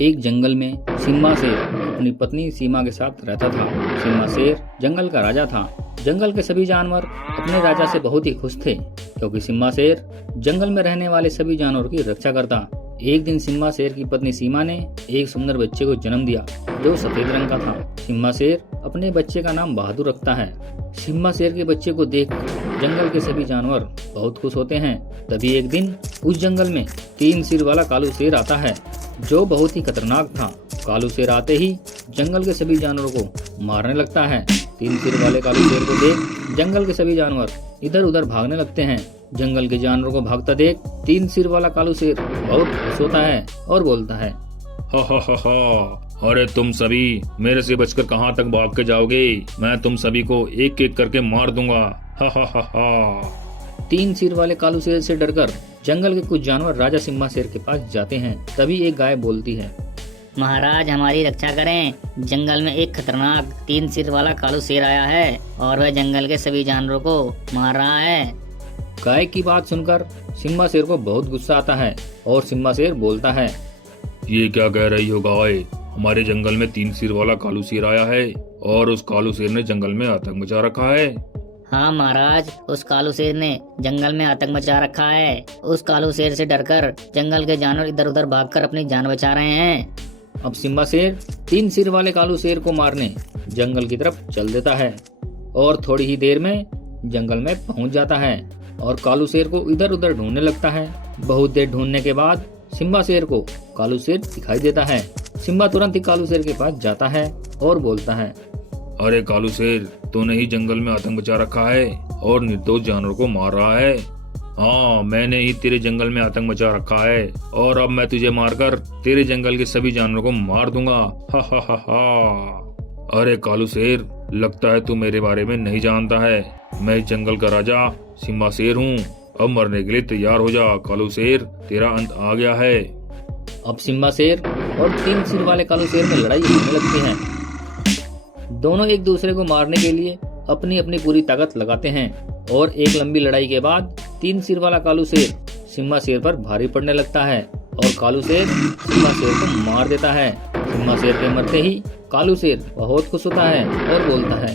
एक जंगल में सिम्बा शेर अपनी पत्नी सीमा के साथ रहता था। सिम्बा शेर जंगल का राजा था। जंगल के सभी जानवर अपने राजा से बहुत ही खुश थे, क्योंकि सिम्बा शेर जंगल में रहने वाले सभी जानवरों की रक्षा करता। एक दिन सिम्बा शेर की पत्नी सीमा ने एक सुंदर बच्चे को जन्म दिया, जो सफेद रंग का था। सिम्बा शेर अपने बच्चे का नाम बहादुर रखता है। सिम्बा शेर के बच्चे को देख जंगल के सभी जानवर बहुत खुश होते हैं। तभी एक दिन उस जंगल में 3 सिर वाला कालू शेर आता है, जो बहुत ही खतरनाक था। कालू शेर आते ही जंगल के सभी जानवरों को मारने लगता है। 3 सिर वाले कालू शेर को देख जंगल के सभी जानवर इधर उधर भागने लगते हैं। जंगल के जानवरों को भागता देख 3 सिर वाला कालू शेर बहुत खुश होता है और बोलता है, हा हा हा हा, अरे तुम सभी मेरे से बचकर कहाँ तक भाग के जाओगे? मैं तुम सभी को एक एक करके मार दूंगा। हा हा हा हा। 3 सिर वाले कालू शेर से डरकर जंगल के कुछ जानवर राजा सिम्बा शेर के पास जाते हैं। तभी एक गाय बोलती है, महाराज हमारी रक्षा करें, जंगल में एक खतरनाक 3 सिर वाला कालू शेर आया है और वह जंगल के सभी जानवरों को मार रहा है। गाय की बात सुनकर सिम्बा शेर को बहुत गुस्सा आता है और सिम्बा शेर बोलता है, ये क्या कह रही हो गाय? हमारे जंगल में 3 सिर वाला कालू शेर आया है और उस कालू शेर ने जंगल में आतंक मचा रखा है। हाँ महाराज, उस कालू शेर ने जंगल में आतंक मचा रखा है। उस कालू शेर से डरकर जंगल के जानवर इधर उधर भागकर अपनी जान बचा रहे हैं। अब सिम्बा शेर 3 सिर वाले कालू शेर को मारने जंगल की तरफ चल देता है और थोड़ी ही देर में जंगल में पहुंच जाता है और कालू शेर को इधर उधर ढूंढने लगता है। बहुत देर ढूंढने के बाद सिम्बा शेर को कालू शेर दिखाई देता है। सिम्बा तुरंत ही कालू शेर के पास जाता है और बोलता है, अरे कालू शेर, तूने ही जंगल में आतंक मचा रखा है और निर्दोष जानवरों को मार रहा है। हाँ, मैंने ही तेरे जंगल में आतंक मचा रखा है और अब मैं तुझे मारकर तेरे जंगल के सभी जानवरों को मार दूंगा। हा हा हा हा। अरे कालू शेर, लगता है तू मेरे बारे में नहीं जानता है। मैं इस जंगल का राजा सिम्बा शेर हूँ। अब मरने के लिए तैयार हो जा कालू शेर, तेरा अंत आ गया है। अब सिम्बा शेर और 3 सिर वाले कालू शेर में लड़ाई होने लगती है। दोनों एक दूसरे को मारने के लिए अपनी अपनी पूरी ताकत लगाते हैं और एक लंबी लड़ाई के बाद 3 सिर वाला कालू शेर सिम्बा शेर पर भारी पड़ने लगता है और कालू शेर सिम्बा शेर को मार देता है। सिम्बा शेर के मरते ही कालू शेर बहुत खुश होता है और बोलता है,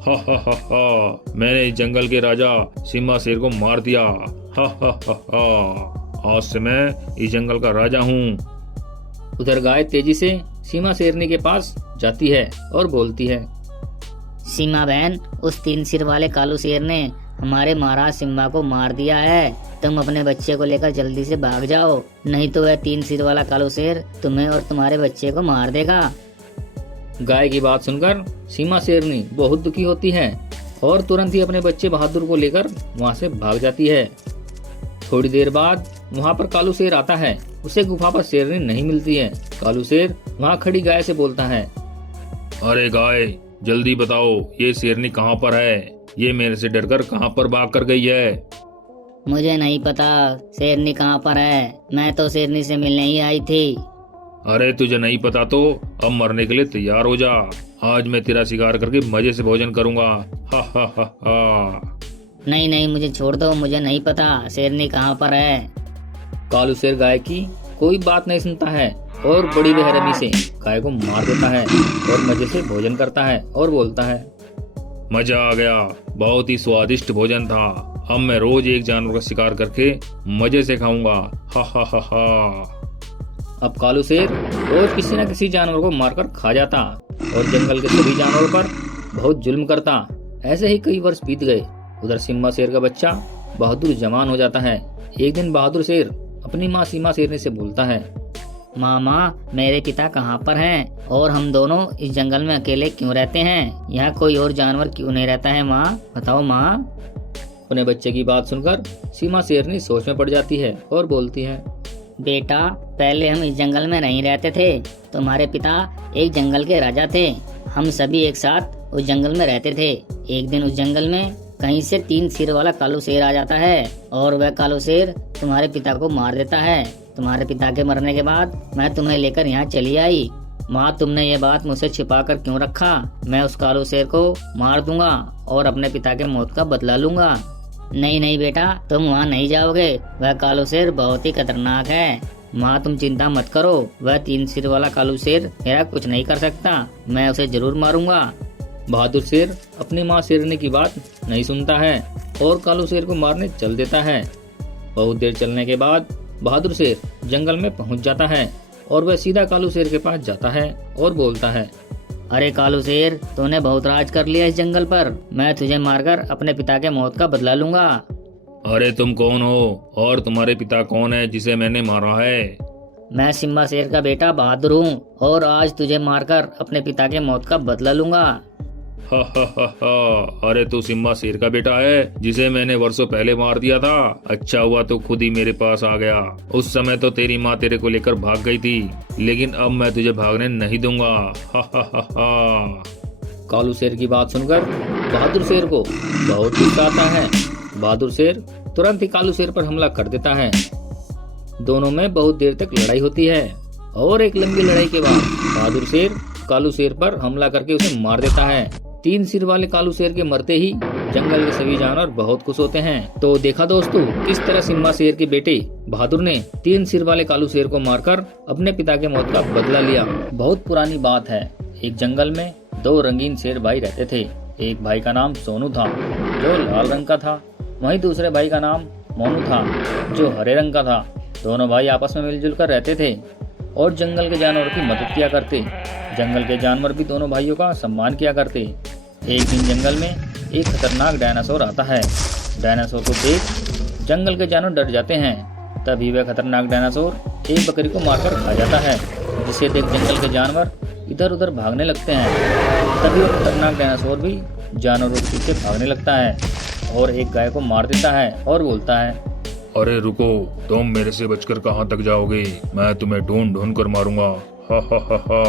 हा हा हा हा, मैंने इस जंगल के राजा सिम्बा शेर को मार दिया। हा हा हा हा, आज से मैं इस जंगल का राजा हूँ। उधर गाय तेजी से सीमा शेरनी के पास जाती है और बोलती है, सीमा बहन, उस 3 सिर वाले कालू शेर ने हमारे महाराज सिम्बा को मार दिया है। तुम अपने बच्चे को लेकर जल्दी से भाग जाओ, नहीं तो वह 3 सिर वाला कालू शेर तुम्हें और तुम्हारे बच्चे को मार देगा। गाय की बात सुनकर सीमा शेरनी बहुत दुखी होती है और तुरंत ही अपने बच्चे बहादुर को लेकर वहां से भाग जाती है। थोड़ी देर बाद वहां पर कालू शेर आता है। उसे गुफा पर शेरनी नहीं मिलती है। कालू शेर वहां खड़ी गाय से बोलता है, अरे गाय, जल्दी बताओ ये शेरनी कहाँ पर है? ये मेरे से डरकर कहाँ पर भाग कर गई है? मुझे नहीं पता शेरनी कहाँ पर है, मैं तो शेरनी से मिलने ही आई थी। अरे तुझे नहीं पता तो अब मरने के लिए तैयार हो जा। आज मैं तेरा शिकार करके मजे से भोजन करूंगा। हा हा हा हा। नहीं नहीं, मुझे छोड़ दो, मुझे नहीं पता शेरनी कहाँ पर है। कालू शेर गाय की कोई बात नहीं सुनता है और बड़ी बेरहमी से गाय को मार देता है और मजे से भोजन करता है और बोलता है, मजा आ गया, बहुत ही स्वादिष्ट भोजन था। अब मैं रोज एक जानवर का शिकार करके मजे से खाऊंगा। हा हा हा हा। अब कालू शेर रोज किसी न किसी जानवर को मारकर खा जाता और जंगल के सभी जानवरों पर बहुत जुल्म करता। ऐसे ही कई वर्ष बीत गए। उधर सिम्बा शेर का बच्चा बहादुर जवान हो जाता है। एक दिन बहादुर शेर अपनी माँ सीमा शेरनी से बोलता है, मामा, मेरे पिता कहाँ पर हैं और हम दोनों इस जंगल में अकेले क्यों रहते हैं? यहाँ कोई और जानवर क्यों नहीं रहता है माँ? बताओ माँ। अपने बच्चे की बात सुनकर सीमा शेरनी सोच में पड़ जाती है और बोलती है, बेटा, पहले हम इस जंगल में नहीं रहते थे। तुम्हारे पिता एक जंगल के राजा थे। हम सभी एक साथ उस जंगल में रहते थे। एक दिन उस जंगल में कहीं से 3 सिर वाला कालू शेर आ जाता है और वह कालू शेर तुम्हारे पिता को मार देता है। तुम्हारे पिता के मरने के बाद मैं तुम्हें लेकर यहाँ चली आई। माँ, तुमने ये बात मुझसे छिपा कर क्यों रखा? मैं उस कालू शेर को मार दूंगा और अपने पिता के मौत का बदला लूंगा। नहीं नहीं बेटा, तुम वहाँ नहीं जाओगे, वह कालू शेर बहुत ही खतरनाक है। माँ तुम चिंता मत करो, वह 3 सिर वाला कालू शेर मेरा कुछ नहीं कर सकता, मैं उसे जरूर मारूंगा। बहादुर शेर अपनी माँ शेरनी की बात नहीं सुनता है और कालू शेर को मारने चल देता है। बहुत देर चलने के बाद बहादुर शेर जंगल में पहुंच जाता है और वह सीधा कालू शेर के पास जाता है और बोलता है, अरे कालू शेर, तूने बहुत राज कर लिया इस जंगल पर, मैं तुझे मारकर अपने पिता के मौत का बदला लूंगा। अरे तुम कौन हो और तुम्हारे पिता कौन है जिसे मैंने मारा है? मैं सिम्बा शेर का बेटा बहादुर हूँ और आज तुझे मारकर अपने पिता के मौत का बदला लूंगा। हा हा हा हा, अरे तू सिम्बा शेर का बेटा है जिसे मैंने वर्षों पहले मार दिया था। अच्छा हुआ तो खुद ही मेरे पास आ गया। उस समय तो तेरी माँ तेरे को लेकर भाग गई थी, लेकिन अब मैं तुझे भागने नहीं दूंगा। हा हा हा हा। कालू शेर की बात सुनकर बहादुर शेर को बहुत गुस्सा आता है। बहादुर शेर तुरंत ही कालू शेर पर हमला कर देता है। दोनों में बहुत देर तक लड़ाई होती है और एक लंबी लड़ाई के बाद बहादुर शेर कालू शेर पर हमला करके उसे मार देता है। 3 सिर वाले कालू शेर के मरते ही जंगल के सभी जानवर बहुत खुश होते हैं। तो देखा दोस्तों, किस तरह सिम्बा शेर के बेटे बहादुर ने 3 सिर वाले कालू शेर को मारकर अपने पिता के मौत का बदला लिया। बहुत पुरानी बात है, एक जंगल में 2 रंगीन शेर भाई रहते थे। एक भाई का नाम सोनू था जो लाल रंग का था, वहीं दूसरे भाई का नाम मोनू था जो हरे रंग का था। दोनों भाई आपस में मिलजुल कर रहते थे और जंगल के जानवरों की मदद किया करते। जंगल के जानवर भी दोनों भाइयों का सम्मान किया करते। एक दिन जंगल में एक खतरनाक डायनासोर आता है। डायनासोर को देख जंगल के जानवर डर जाते हैं। तभी वह खतरनाक डायनासोर एक बकरी को मारकर खा जाता है, जिसे देख जंगल के जानवर इधर उधर भागने लगते हैं। तभी वह खतरनाक डायनासोर भी जानवरों के पीछे भागने लगता है और एक गाय को मार देता है और बोलता है, अरे रुको, तुम मेरे से बचकर कहाँ तक जाओगे? मैं तुम्हें ढूंढ ढूंढ कर मारूंगा। हा हा हा हा,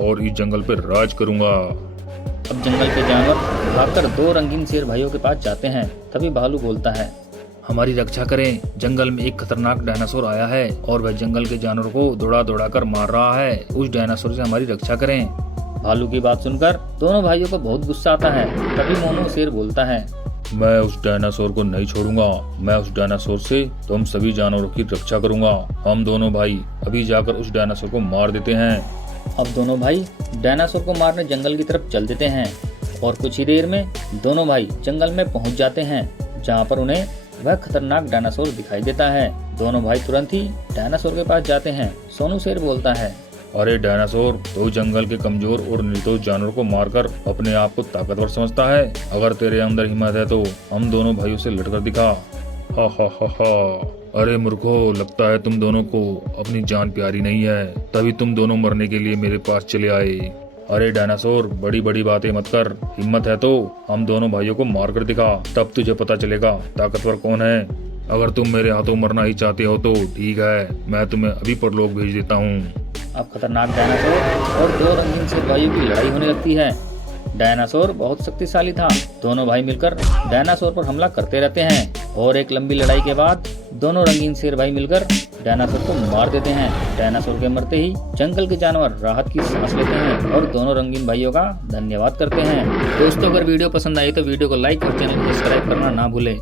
और इस जंगल पे राज करूंगा। अब जंगल के जानवर भागकर 2 रंगीन शेर भाइयों के पास जाते हैं। तभी भालू बोलता है, हमारी रक्षा करें, जंगल में एक खतरनाक डायनासोर आया है और वह जंगल के जानवरों को दौड़ा दौड़ा कर मार रहा है। उस डायनासोर से हमारी रक्षा करें। भालू की बात सुनकर दोनों भाइयों को बहुत गुस्सा आता है। तभी मोनू शेर बोलता है, मैं उस डायनासोर को नहीं छोड़ूंगा। मैं उस डायनासोर से तुम सभी जानवरों की रक्षा करूंगा। हम दोनों भाई अभी जाकर उस डायनासोर को मार देते हैं। अब दोनों भाई डायनासोर को मारने जंगल की तरफ चल देते हैं और कुछ ही देर में दोनों भाई जंगल में पहुंच जाते हैं, जहां पर उन्हें वह खतरनाक डायनासोर दिखाई देता है। दोनों भाई तुरंत ही डायनासोर के पास जाते हैं। सोनू शेर बोलता है, अरे डायनासोर, तो जंगल के कमजोर और निर्दोष जानवरों को मारकर अपने आप को ताकतवर समझता है। अगर तेरे अंदर हिम्मत है तो हम दोनों भाइयों से लड़कर दिखा। हा हा हा हा। अरे मूर्खो, लगता है तुम दोनों को अपनी जान प्यारी नहीं है, तभी तुम दोनों मरने के लिए मेरे पास चले आए। अरे डायनासोर, बड़ी बड़ी बातें मत कर। हिम्मत है तो हम दोनों भाइयों को मार कर दिखा, तब तुझे पता चलेगा ताकतवर कौन है। अगर तुम मेरे हाथों मरना ही चाहते हो तो ठीक है, मैं तुम्हें अभी परलोक भेज देता हूँ। अब खतरनाक डायनासोर और 2 रंगीन शेर भाइयों की लड़ाई होने लगती है। डायनासोर बहुत शक्तिशाली था। दोनों भाई मिलकर डायनासोर पर हमला करते रहते हैं और एक लंबी लड़ाई के बाद दोनों रंगीन शेर भाई मिलकर डायनासोर को मार देते हैं। डायनासोर के मरते ही जंगल के जानवर राहत की सांस लेते हैं और दोनों रंगीन भाइयों का धन्यवाद करते हैं। दोस्तों, अगर वीडियो पसंद आई तो वीडियो को लाइक और चैनल को सब्सक्राइब करना ना भूलें।